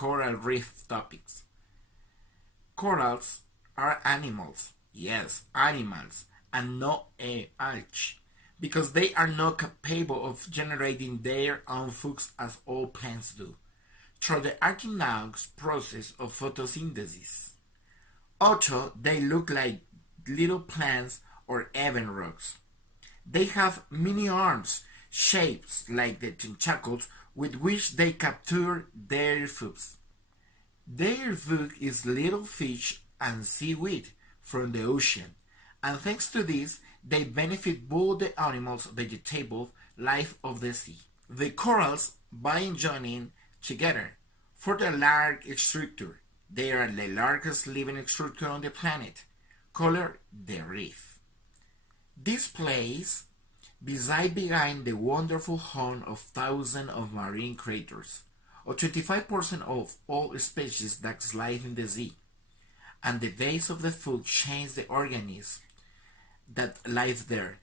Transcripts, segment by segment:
coral reef topics. Corals are animals, yes, animals, and not algae, because they are not capable of generating their own food as all plants do, through the archinox process of photosynthesis. Although they look like little plants or even rocks, they have many arms, shapes like the tentacles with which they capture their food. Their food is little fish and seaweed from the ocean, and thanks to this, they benefit both the animals' vegetable life of the sea. The corals, by joining together, form a large structure. They are the largest living structure on the planet, called the reef. This place beside behind the wonderful home of thousands of marine creatures, or 25% of all species that live in the sea, and the base of the food chains the organisms that live there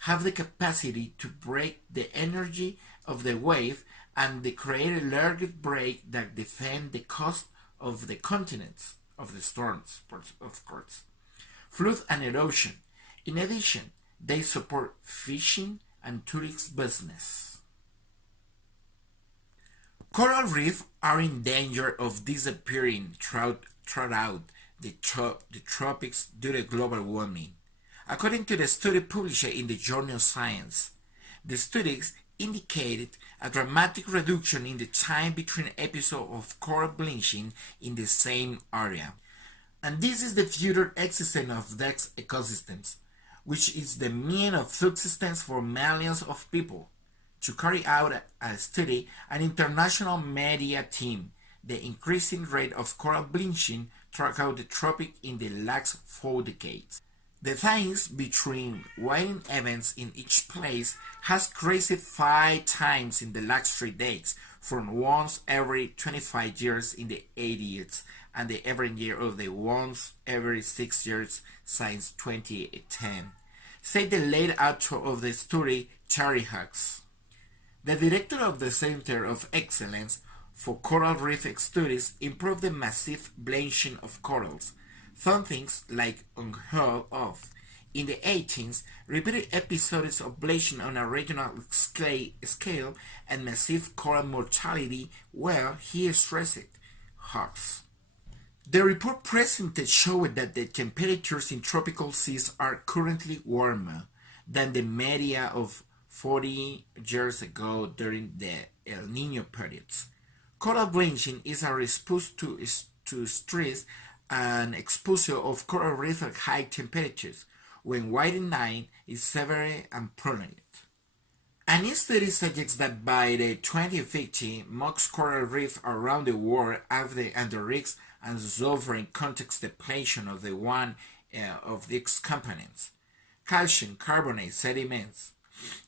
have the capacity to break the energy of the wave and they create a large break that defend the coast of the continents of the storms, of course, flood and erosion. In addition, they support fishing and tourist business. Coral reefs are in danger of disappearing throughout the tropics due to global warming. According to the study published in the journal Science, the studies indicated a dramatic reduction in the time between episodes of coral bleaching in the same area. And this is the future existence of these ecosystems, which is the means of subsistence for millions of people. To carry out a study, an international media team, the increasing rate of coral bleaching throughout the tropic in the last 4 decades. The difference between whiting events in each place has increased 5 times in the last 3 decades, from once every 25 years in the 80s and the every year of the once every 6 years since 2010, said the lead author of the study, Terry Hawks. The director of the Center of Excellence for Coral Reef Studies improved the massive bleaching of corals, something like unheard of. In the 18th, repeated episodes of bleaching on a regional scale and massive coral mortality were, he stressed, Hawks. The report presented showed that the temperatures in tropical seas are currently warmer than the media of 40 years ago during the El Niño periods. Coral bleaching is a response to stress and exposure of coral reef at high temperatures, when whitening is severe and prolonged. A new study suggests that by the 2050, most coral reefs around the world have the under risk and suffering context depletion of the one of these components, calcium carbonate sediments.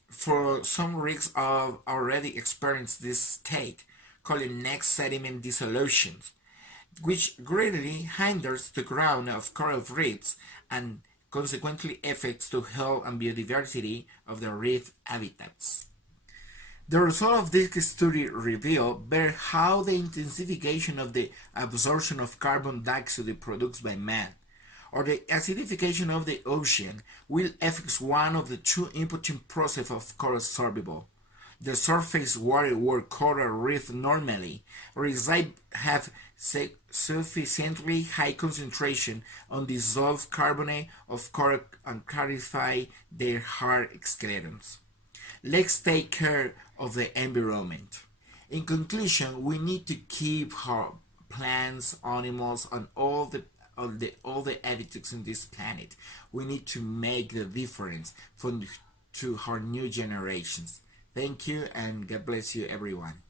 For some reefs have already experienced this state, called next sediment dissolutions, which greatly hinders the growth of coral reefs and consequently affects the health and biodiversity of the reef habitats. The result of this study revealed better how the intensification of the absorption of carbon dioxide produced by man, or the acidification of the ocean, will affect one of the 2 important processes of coral survival. The surface water where coral reefs normally reside have sufficiently high concentration on dissolved carbonate of coral and clarify their hard skeletons. Let's take care of the environment. In conclusion, we need to keep our plants, animals, and all the habitats in this planet. We need to make the difference to our new generations. Thank you and God bless you everyone.